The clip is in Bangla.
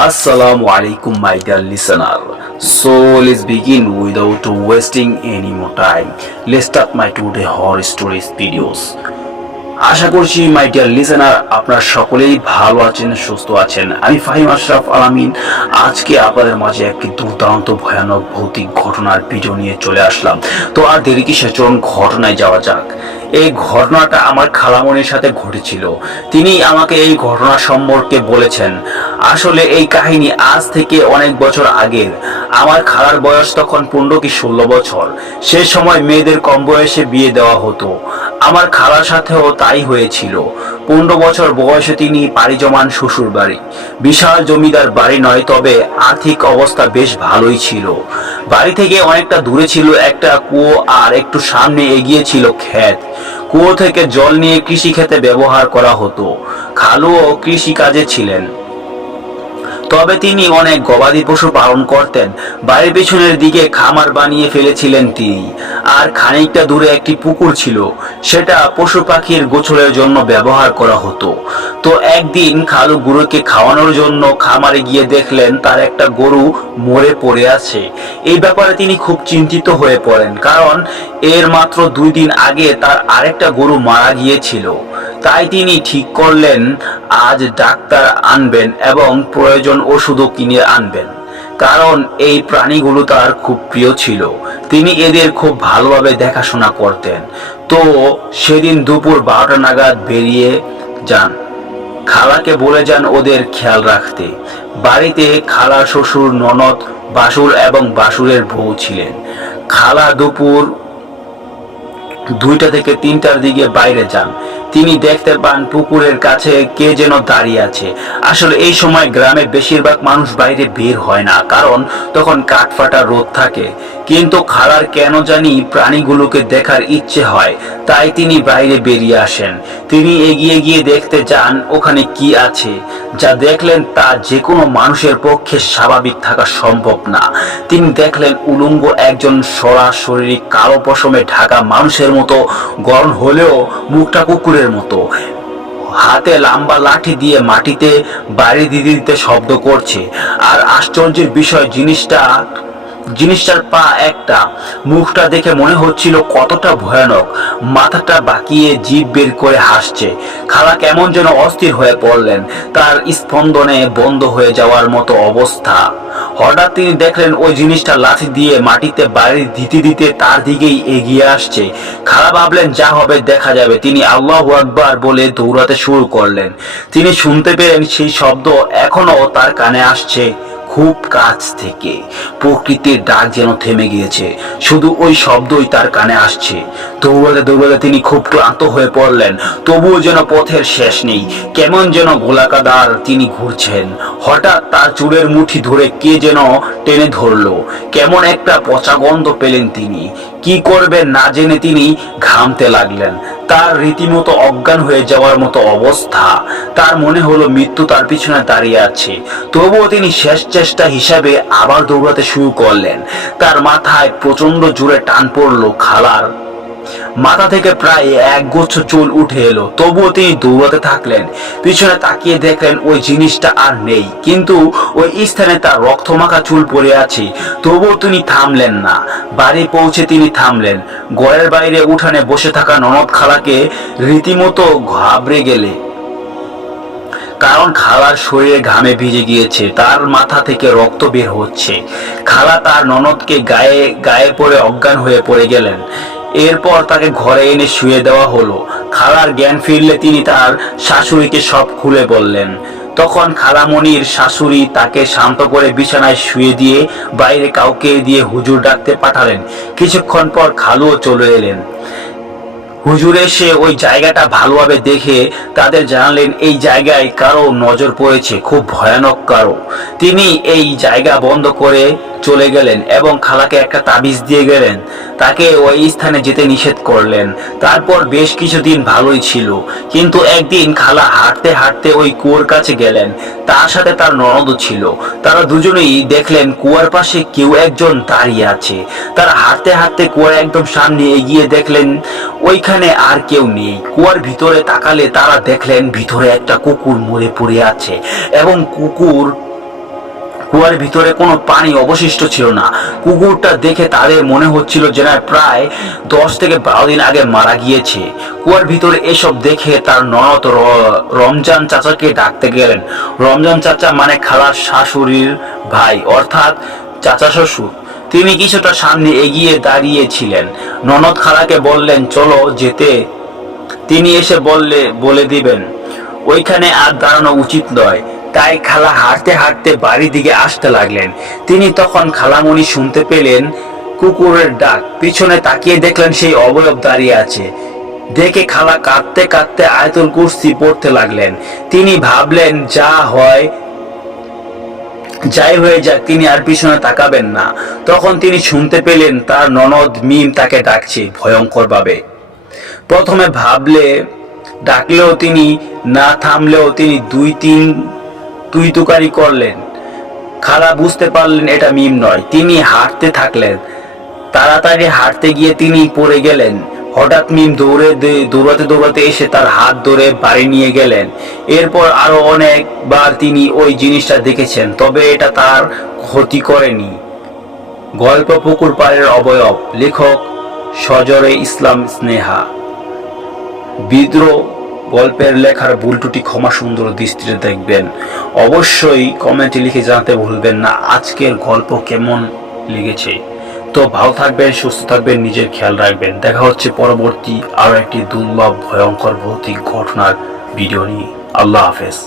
Assalamu alaikum, my dear listener. So let's begin without wasting any more time. Let's start my today horror stories videos. আশা করছি মাই ডিয়ার লিসেনার আপনারা সকলেই ভালো আছেন, সুস্থ আছেন। আমি ফাহিম আশরাফ আলামিন আজকে আপনাদের মাঝে একটি দুর্দান্ত ভয়ানক ভৌতিক ঘটনার ভিডিও নিয়ে চলে আসলাম। তো আর দেরি কিসের, চলুন ঘটনায় যাওয়া যাক। এই ঘটনাটা আমার খালামণির সাথে ঘটেছিল। তিনি আমাকে এই ঘটনা সম্পর্কে বলেছেন। আসলে এই কাহিনী আজ থেকে অনেক বছর আগের। আমার খালার বয়স তখন 15 কি 16 বছর। সে সময় মেয়েদের কম বয়সে বিয়ে দেওয়া হতো। আমার খালার সাথেও তাই হয়েছিল। 15 বছর বয়সে তিনি পাড়ি জমান শ্বশুর বাড়ি। বিশাল জমিদার বাড়ি নয়, তবে আর্থিক অবস্থা বেশ ভালোই ছিল। বাড়ি থেকে অনেকটা দূরে ছিল একটা কুয়ো, আর একটু সামনে এগিয়ে ছিল ক্ষেত। কুয়ো থেকে জল নিয়ে কৃষি ক্ষেতে ব্যবহার করা হতো। খালুও কৃষি কাজে ছিলেন, তবে তিনি অনেক গবাদি পশু পালন করতেন। বাড়ির পেছনের দিকে খামার বানিয়ে ফেলেছিলেন তিনি। আর খানিকটা দূরে একটি পুকুর ছিল, সেটা পশু পাখির গোসলের জন্য ব্যবহার করা হতো। তো একদিন খালু গরুকে খাওয়ানোর জন্য খামারে গিয়ে দেখলেন তার একটা গরু মরে পড়ে আছে। এই ব্যাপারে তিনি খুব চিন্তিত হয়ে পড়েন, কারণ এর মাত্র 2 দিন আগে তার আরেকটা গরু মারা গিয়েছিল। তাই তিনি ঠিক করলেন আজ ডাক্তার আনবেন এবং প্রয়োজন ওষুধও কিনে আনবেন, কারণ এই প্রাণীগুলো তার খুব প্রিয় ছিল। তিনি এদের খুব ভালোভাবে দেখাশোনা করতেন। তো সেদিন দুপুর 12টা নাগাদ বেরিয়ে যান। খালাকে বলে যান ওদের খেয়াল রাখতে। বাড়িতে খালা, শ্বশুর, ননদ, বাসুর এবং বাসুরের বউ ছিলেন। খালা দুপুর 2টা থেকে 3টার দিকে বাইরে যান। তিনি দেখতে পান পুকুরের কাছে কে যেন দাঁড়িয়ে আছে। আসলে এই সময় গ্রামে বেশিরভাগ মানুষ বাইরে বের হয় না, কারণ তখন কাঠফাটা রোদ থাকে। কিন্তু খালার কেন জানি প্রাণীগুলোকে দেখার ইচ্ছে হয়, তাই তিনি বাইরে বেরিয়ে আসেন। তিনি এগিয়ে গিয়ে দেখতে যান ওখানে কি আছে। যা দেখলেন তা যে কোনো মানুষের পক্ষে স্বাভাবিক থাকা সম্ভব না। তিনি দেখলেন উলঙ্গ একজন সরাসরি কালো পশমে ঢাকা মানুষের মতো গড়ন হলেও মুখটা কুকুরের মতো। হাতে লম্বা লাঠি দিয়ে মাটিতে বাড়ি দিতে দিতে শব্দ করছে। আর আশ্চর্যের বিষয়, জিনিসটার পা একটা। মুখটা দেখে মনে হচ্ছিল কতটা ভয়ানক। মাথাটা বাঁকিয়ে জিভ বের করে হাসছে। খালা কেমন যেন অস্থির হয়ে পড়লেন, তার স্পন্দনে বন্ধ হয়ে যাওয়ার মতো অবস্থা। হঠাৎ তিনি দেখলেন ওই জিনিসটা লাঠি দিয়ে মাটিতে বাড়ি দিতে দিতে তার দিকেই এগিয়ে আসছে। খালা ভাবলেন যা হবে দেখা যাবে। তিনি আল্লাহু আকবার বলে দৌড়াতে শুরু করলেন। তিনি শুনতে পেলেন সেই শব্দ এখনো তার কানে আসছে, খুব কাছ থেকে। প্রকৃতির ডাক যেন থেমে গিয়েছে, শুধু ওই শব্দই তার কানে আসছে। দৌড়াতে দৌড়াতে তিনি খুব ক্লান্ত হয়ে পড়লেন, তবুও যেন পথের শেষ নেই। কেমন যেন গোলাকাদার তিনি ঘুরছেন। হঠাৎ তার চুলের মুঠি ধরে কে যেন টেনে ধরলো। কেমন একটা পচা গন্ধ পেলেন তিনি। কি করবেন না জেনে তিনি ঘামতে লাগলেন। তার রীতিমতো অজ্ঞান হয়ে যাওয়ার মতো অবস্থা। তার মনে হলো মৃত্যু তার পিছনে দাঁড়িয়ে আছে। তবুও তিনি শেষ চেষ্টা হিসাবে আবার দৌড়াতে শুরু করলেন। তার মাথায় প্রচন্ড জোরে টান পড়লো। খালার মাথা থেকে প্রায় একগুচ্ছ চুল উঠে এলো। তবুও তিনি দৌড়াতে থাকলেন। পিছনে তাকিয়ে দেখলেন ওই জিনিসটা আর নেই, কিন্তু ওই স্থানে তার রক্তমাখা চুল পড়ে আছে। তবুও তিনি থামলেন না। বাড়ি পৌঁছে তিনি থামলেন। ঘরের বাইরে উঠানে বসে থাকা ননদ খালাকে রীতিমতো ঘাবড়ে গেলে, কারণ খালার শরীরে ঘামে ভিজে গিয়েছে, তার মাথা থেকে রক্ত বের হচ্ছে। খালা তার ননদকে গায়ে পড়ে অজ্ঞান হয়ে পড়ে গেলেন। এরপর তাকে ঘরে এনে শুয়ে দেওয়া হলো। খালার জ্ঞান ফিরলে তিনি তার শাশুড়িকে সব খুলে বললেন। তখন খালামণির শাশুড়ি তাকে শান্ত করে বিছানায় শুয়ে দিয়ে বাইরে কাউকে দিয়ে হুজুর ডাকতে পাঠালেন। কিছুক্ষণ পর খালুও চলে এলেন। হুজুর এসে ওই জায়গাটা ভালোভাবে দেখে তাদের জানালেন এই জায়গায় কারো নজর পড়েছে, খুব ভয়ানক কারো। তিনি এই জায়গা বন্ধ করে চলে গেলেন এবং খালাকে একটা তাবিজ দিয়ে গেলেন। তাকে ওই স্থানে যেতে নিষেধ করলেন। তারপর বেশ কিছুদিন ভালোই ছিল, কিন্তু একদিন খালা হাঁটতে হাঁটতে ওই কুয়োর কাছে গেলেন। তার সাথে তার ননদও ছিল। তারা দুজনেই দেখলেন কুয়ার পাশে কেউ একজন দাঁড়িয়ে আছে। তারা হাঁটতে হাঁটতে কুয়ার একদম সামনে এগিয়ে দেখলেন ওইখানে আর কেউ নেই। কুয়ার ভিতরে তাকালে তারা দেখলেন ভিতরে একটা কুকুর মরে পড়ে আছে এবং কুকুর কুয়ার ভিতরে কোনো পানি অবশিষ্ট ছিল না। কুকুরটা দেখে তাদের মনে হচ্ছিল যেন প্রায় 10 থেকে 12 দিন আগে মারা গিয়েছে। কুয়ার ভিতরে এসব দেখে তার ননদ রমজান চাচাকে ডাকতে গেলেন। রমজান চাচা মানে খালার শাশুড়ির ভাই, অর্থাৎ চাচা শ্বশুর। তিনি কিছুটা সামনে এগিয়ে দাঁড়িয়েছিলেন। ননদ খালাকে বললেন, চলো যেতে। তিনি এসে বলে দিবেন ওইখানে আর দাঁড়ানো উচিত নয়। তাই খালা হাঁটতে হাঁটতে বাড়ির দিকে আসতে লাগলেন। তিনি তখন খালামণি শুনতে পেলেন কুকুরের ডাক। পিছনে তাকিয়ে দেখলেন সেই অবয়ব দাঁড়িয়ে আছে। দেখে খালা কাঁদতে কাঁদতে আয়াতুল কুরসি পড়তে লাগলেন। তিনি ভাবলেন যাই হয়ে যাক, তিনি আর পিছনে তাকাবেন না। তখন তিনি শুনতে পেলেন তার ননদ মিম তাকে ডাকছে ভয়ঙ্কর ভাবে। প্রথমে ডাকলেও তিনি না থামলেও তিনি দুই তুকারি করলেন। খালা বুঝতে পারলেন এটা মিম নয়। তিনি হাঁটতে থাকলেন। তাড়াতাড়ি হাঁটতে গিয়ে তিনি পড়ে গেলেন। হঠাৎ মিম দৌড়াতে দৌড়াতে এসে তার হাত ধরে বাড়ি নিয়ে গেলেন। এরপর আরো অনেকবার তিনি ওই জিনিসটা দেখেছেন, তবে এটা তার ক্ষতি করেনি। গল্প পুকুর পাড়ের অবয়ব, লেখক সজরে ইসলাম স্নেহা। বিদ্রোহ গল্পের লেখার ভুল ত্রুটি ক্ষমা সুন্দর দৃষ্টিতে দেখবেন। অবশ্যই কমেন্টে লিখে জানাতে ভুলবেন না আজকের গল্প কেমন লেগেছে। তো ভালো থাকবেন, সুস্থ থাকবেন, নিজের খেয়াল রাখবেন। দেখা হচ্ছে পরবর্তী আরো একটি দুর্লভ ভয়ঙ্কর ভৌতিক ঘটনার ভিডিও নিয়ে। আল্লাহ হাফেজ।